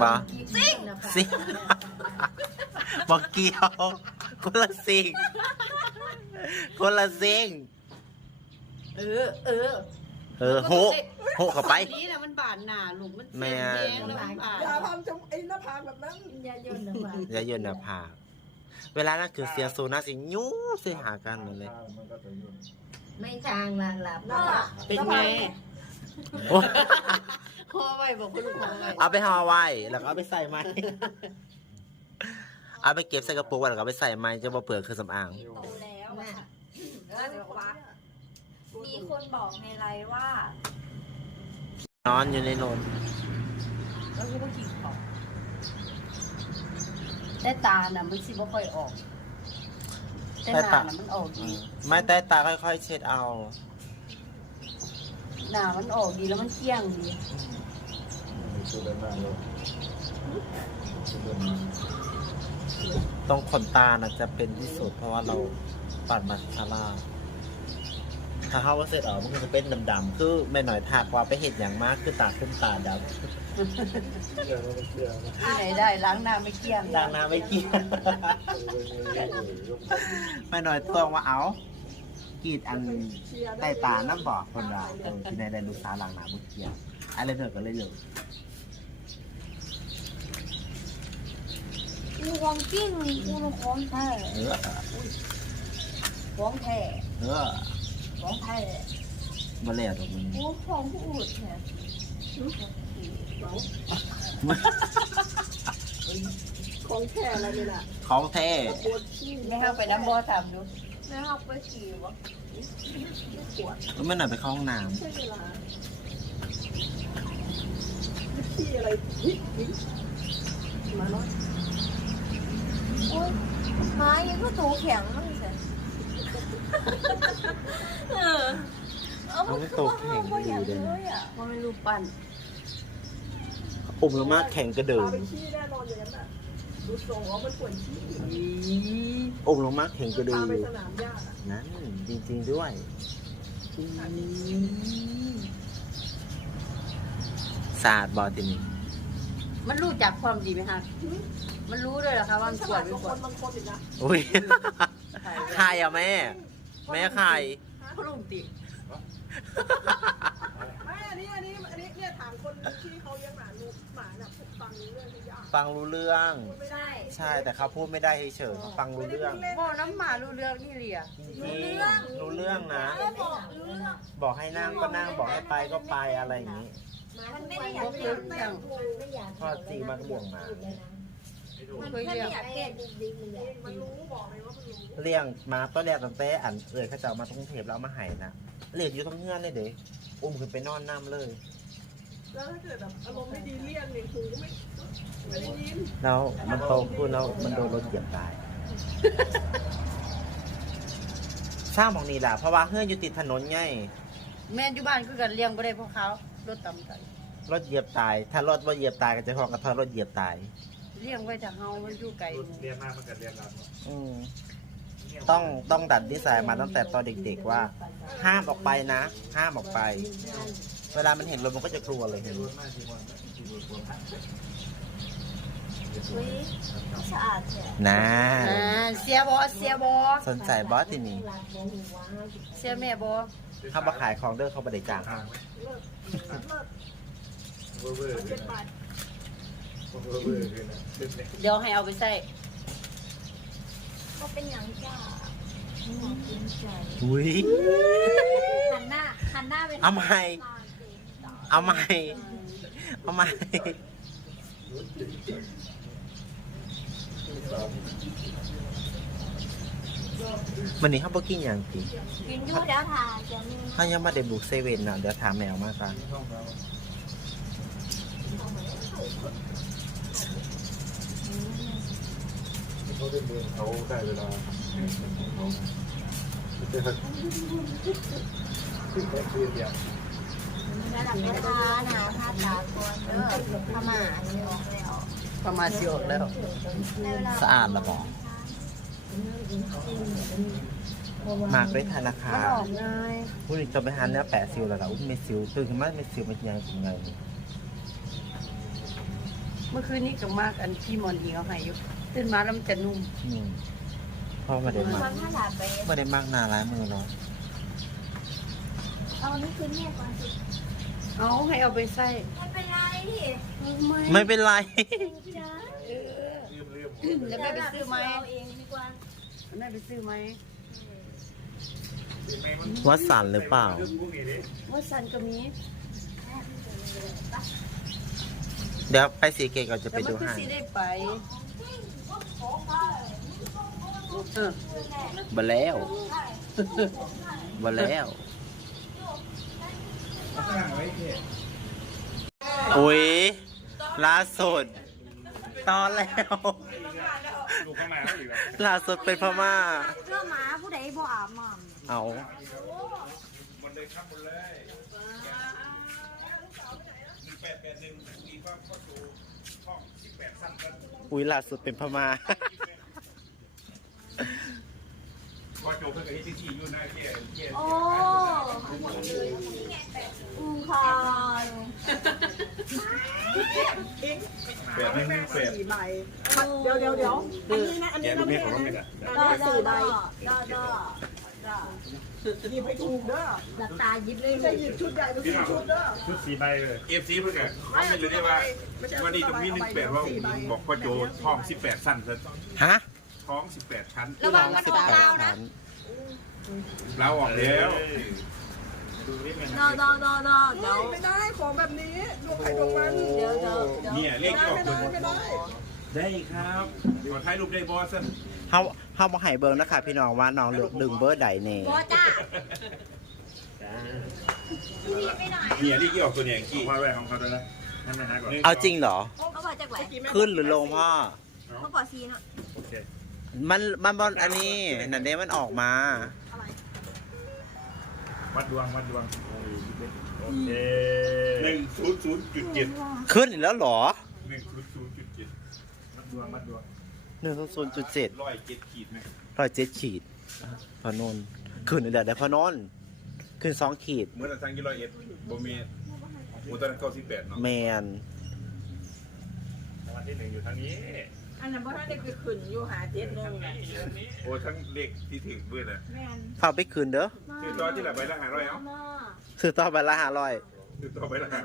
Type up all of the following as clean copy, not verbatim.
บ่ซิ่งสิบ่เกี่ยวคนละสิ่งคนละสิ่งโหเข้าไปนี่แหละมันบาดหนาลูกมันแม่เสียงแล้วมันบาดอย่าทำจมไอ้หน้าผากแบบนั้นอย่าโยนน้ำมันอย่าโยนหน้าผากเวลานั้นคือเสียงสูน่าสิยูสิหากันเลยไม่ทางหลับเป็นไงคอไว้บอกคุณลูกคอไว้เอาไปห่อไว้แล้วก็เอาไปใส่ไม้เอาไปเก็บใส่กระปุกไว้แล้วก็เอาไปใส่ไม้จะบ่เปลือกคือสำอางโตแล้วอะค่ะเดี๋ยวว่ามีคนบอกในไลน์ว่านอนอยู่ในรถแล้วกูก็กินของแต่ตาน่ะมันสิบ่ค่อยออกแต่หน้าน่ะมันออกดีไม่แต่ตาค่อยๆเช็ดเอาหน้ามันออกดีแล้วมันเกลี้ยงดีตรงขนตาน่ะจะเป็นที่สุดเพราะว่าเราปัดมาสคาร่าถ้าเขาว่าเสร็จออกมันก็จะเป็นดำๆคือแม่หน่อยทากว่าไปเห็ดอย่างมากคือตาขึ้นตาดำที่ไหนได้ล้างหน้าไม่เกลี้ยงดังน้ำไม่เกี่ยวแม่หน่อยต้องว่าเอากรีดอันใต้ตาน้ำบอกคนเราที่ในลูกสาวหลังหนาบุกเกี่ยวอะไรเถอะก็เลยเลยกูของจริงกูของแท้ของแท้เออของแท้มาเล่ตรงนี้กูของผู้อุดเนี่ยของแค่อะไรนี่แหละของแท้ปวดขี้ไม่ให้ไปน้ำบ่อถามดูแม่họcไปขี่วะก็ไม่หน่อยไปเข้าห้องน้ใช่เวลาขี้อะไรฮิมาเนาะโอ้ยไม้ยังก็ตัวแข็งมากเลยเอาำมันไม่ตกแข็งอยู่เลยว่าไม่รู้ปั้นปุ่มลงมากแข็งกระเดิพาน ไปขี้แน่นอนอย่างนั้นน่ะดูทรงว่ามันปวดขี้ปุ่มลงมากแข็งกระเดิพาน ไปสนามหญ้าอ่ะนั่นจริงๆด้วยศาสตร์บอตินีมันรู้จักความดีไหมคะมันรู้ด้วยเหรอคะว่ามันฉปวลาดดไม่กว่าปควดนบางคนอีกนะอุ้ยใครอะแม่แม่ใครพลุงติไม่อันนี้เนี่ยถามคนที่เขาเลี้ยงหมาลูกหมาเนี่ยฟังเรื่องที่ยากฟังรู้เรื่องไม่ได้ใช่แต่เขาพูดไม่ได้เฉยๆเขาฟังรู้เรื่องบ่น้ำหมารู้เรื่องนี่เลียจริงๆรู้เรื่องนะบอกรู้เรื่องบอกให้นั่งก็นั่งบอกให้ไปก็ไปอะไรอย่างนี้มันไม่ได้อยากเรื่องเรื่องไม่อยากพ่อจีมาเลี้ยงมามันไม่ได้อยากแก้มันรู้บอกเลยว่ามันรู้เลี้ยงมาก็เลี้ยงตั้งแต่อันเขาจะเอามาทุ่งเทพแล้วเอามาให้นะเลี้ยงอยู่ทั้งเงื่อนเลยเด้อุ้มขึ้นไปนอนน้ำเลยแล้วถ้าเกิดแบบอารมณ์ไม่ดีเลี่ยงเนี่ยหูไม่ได้ยินแล้วมันโตขึ้นแล้วมันโดนรถเหยียบตายสร้างของนี่แหละเพราะว่าเฮือนอยู่ติดถนนไงแม่อยู่บ้านคือกันเลี้ยงบ่ได้เพราะเขารถต่ำใจรถเหยียบตาย ถ้ารถว่าเหยียบตายก็จะห้องกับถ้ารถเหยียบตายเลี้ยงไว้จากเฮามันอยู่ไกลหมู่เรียนมากมันก็เรียนเราอืมต้องดัดนิสัยมาตั้งแต่ตอนเด็กๆว่า ห้ามออกไปนะ ห้ามออกไป เวลามันเห็นรถมันก็จะกลัวเลยเห็นรู้มากที่ว่าที่รู้ตัวอุ้ยสะอาดแท้นะเสียบ่เสียบ่สนใจบอสที่นี่เสียแม่บ่เขามาขายของเด้อเขาบริจาคเลิกเวอร์เวอร์เลยนะเวอร์เวอร์เลยนะเดี๋ยวให้เอาไปใส่ก็เป็นอย่างจ้าภูมิใจอุ้ยหันหน้าเป็นเอาใหม่ เอาใหม่เอาใหม่วันนี้เขาบอกกินอย่างจริงกินยูเดี๋ยวทานจะมีเขายังมาเดบุกเซเว่นน่ะเดี๋ยวถามแมวมากันเขาได้เมืองเขาได้เวลาเขาจะขึ้นแท็กซี่เดียวระดับไม่ทานหาผ้าตากคนเด้อขม่าจะออกแล้วประมาณสิออกแล้วในเวลาสะอาดละบอกมากด้วยธนาคามันรออกง่ายผู้นี้จะไปหาเนื้อแปะซิวแล้วล่ะอุ้ยไม่ซิวตื่นขึ้นมาไม่ซิวมันยังไงนี่เมื่อคืนนี้ก็มากอันพี่มอนอีเอาให้อยู่ตื่นมาแล้วมันจะนุ่มพ่อไม่ได้มากความถ้าหลับไปไม่ได้มากหนาร้ายมือเนาะเอานี่คือเนี่ยก่อนสิเอาให้เอาไปใส่ไม่เป็นไรดิไม่เป็นไรจ้าแล้วแม่ไปซื้อไหมเอาเองดีกว่าแม่ไปซื้อไหมวัดสันหรือเปล่าว่าสันก็มีเดี๋ยวไปสีเกตก่อนจะไปแต่มันดูคือให้สิได้ไปมาแล้วมาแล้วอุ้ยล่าสุดตอนแล้วดูข้างในแล้วอีกแล้วล่าสุดเป็นพม่าเรื่องหมาผู้ใดบ่อาบน้ำเอามันเลยครับหมดเลย1881มีความก็ดูห้อง18สั้นกันอุ้ยล่าสุดเป็นพม่าก็โจเพื่อนกับที่อยู่หน้าเกี้ยโอ้ค่ะแบบนึงแบบ 4 ใบเดี๋ยวอันนี้นะอันแกนี้ดูนะเมีแม่ยของน้องเป็นอ่ะ 4 ใบดอหยิบให้ถูกเด้อหลับตายิบเลยไม่ใช่หยิบชุดใหญ่เป็น4 ชุดเด้อชุด4ใบเลย FC เพื่อนกันเขาไม่รู้ได้ว่าวันนี้ตรงนี้18ว่าบอกว่าโจท้อง18สั้นซะฮะท้อง18ชั้นระวังมันออกเรานะเราออกแล้วดอเดี๋ยวไม่ได้ของแบบนี้ดวงใครดวงมันเดี๋ยวเนี่ยเลขที่ออกไม่ตัวได้ได้ครับขอถ่ายรูปได้บอสเขามาให้เบิร์นะคะพี่น้องว่าน้องเลือกดึงเบอร์ใดเน่พอจ้าเนี่ยเลขที่ออกตัวเนี่ยกี่มาแหวนของเขาด้วยนะนั่นนะฮะก่อนเอาจริงเหรอเขาบอกจากไหนขึ้นหรือลงพ่อเขาบอกซีเนาะโอเคมันบอลอันนี้นันเดมันออกมาวัดดวงโอเค100.7 ขึ้นอีกแล้วเหรอ 100.7วัดดวง 1.0.7 107 ขีดไหม 107 ขีดพอนนขึ้นอีกแล้วได้พอนนขึ้น2 ขีดเมื่อเราทางกิโลเอ็ดบ่มีหมูตอน98เนาะแมนวันที่1อยู่ทางนี้อันนั้นเพราะท่านได้คือขึ้นอยู่หา7 นึงนะโอ้ทั้งเลขที่ถึงเบื่อเลยฝากไปคืนเด้อคือตอนที่หลับไปละ500เอ้าซื้อต่อไปละ500 คือต่อไปละ500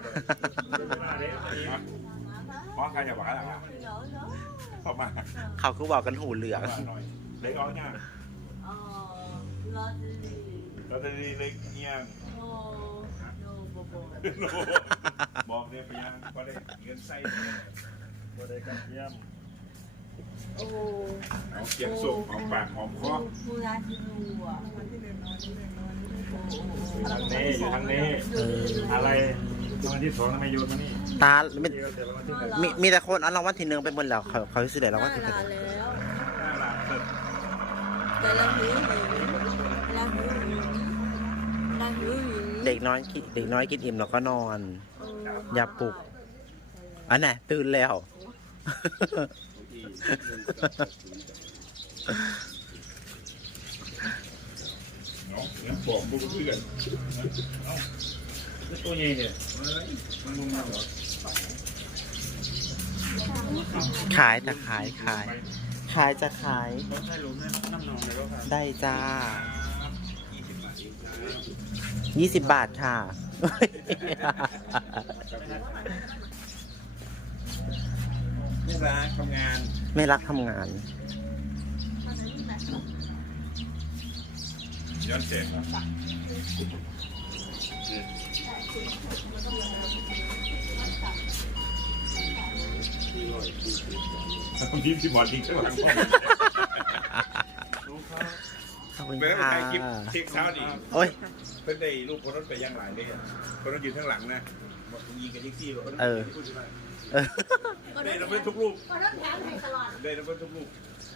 อ๋อใครจะบอกอะไรเข้ามาเขาคือบอกกันหูเหลืองหน่อยเล็กอ้อหน้าเราจะดีเล็กเงี้ยงบอกเนี่ยไปยังก็ได้เงินไส้บ่ได้กันเยี่ยมเอาเกียงสุกหอมปากหอมคอ อยู่ทางนี้อะไรรางวัลที่ 2ทำไมโยนมานี่ตาไม่เดี๋ยวรางวัลที่มีแต่คนเอารางวัลที่ 1ไปหมดแล้วเขาซื้อได้รางวัลที่ 1 5 ล้านเกิดแต่ละหื้อเด็กน้อยกินอิ่มแล้วก็นอน อย่าปลุกอันไหนตื่นแล้วเนาะบอกบุกเพื่อนตัวใหญ่เนี่ยมันลงมาเหรอขายจะขายจะขายต้องให้ลุงให้น้ำนองเลยก็ครับได้จ้า 20 บาท 20 บาทค่ะไม่รักทำงานไม่รักทำงานย้อนเสียงยิ้มที่บอลทิ้งข้างหลังห้องขอบคุณไปแล้วค่ะถ่ายคลิปเช็คเช้าดิโอ้ยเพิ่นได้รูปคนรถไปยังหลายเลยคนรถยืนข้างหลังนะบอกยิงกันยิงซี่หรอเออได้น้ำเพิ่นทุกรูปก็ต้องแถมให้ตลอดได้น้ำเพิ่นทุกรูป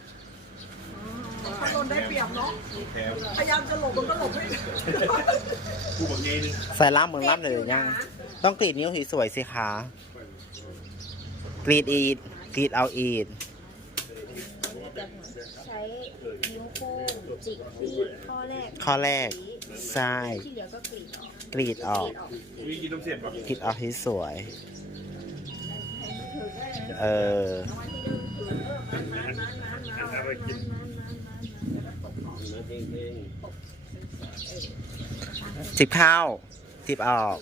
ถ้าโดนได้เปรียบเนาะแถมพยายามจะหลบมันก็หลบไม่ผู้บักเนนึงใส่ล้างมือล้างเลยยัง ต้องกรีดนิ้วสวยๆสิคะกรีดเอาอีดใช้นิ้วโป้งจิกที่ข้อแรกใช่ที่เหลือก็กรีดออกกรีดออกมีกินน้ำเสียบป่ะกรีดออกให้สวยเเออเอาไปกินจิบเข้าจิบออก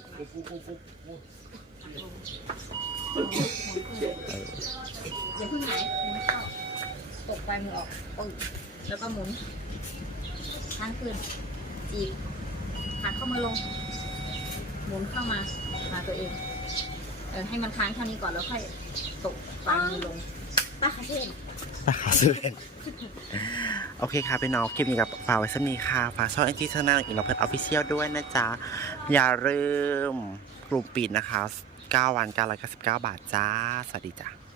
อย่าเพิ่งไหนเข้าตกไปมือออกปึ้งแล้วก็หมุนค้างขึ้นอีกหักเข้ามาลงหมุนเข้ามาหาตัวเองให้มันค้างเท่านี้ก่อนแล้วค่อยตกปลายมือลงป้าคาเทนโอเคค่ะพี่น้องคลิปนี้กับฝากไว้สักนี้ค่ะฝากช่องแอนจี้ชาแนลอีกแล้วเพื่อนออฟฟิเชียลด้วยนะจ๊ะอย่าลืมกลุ่มปิดนะคะ9 วัน 999 บาทจ้าสวัสดีจ้ะ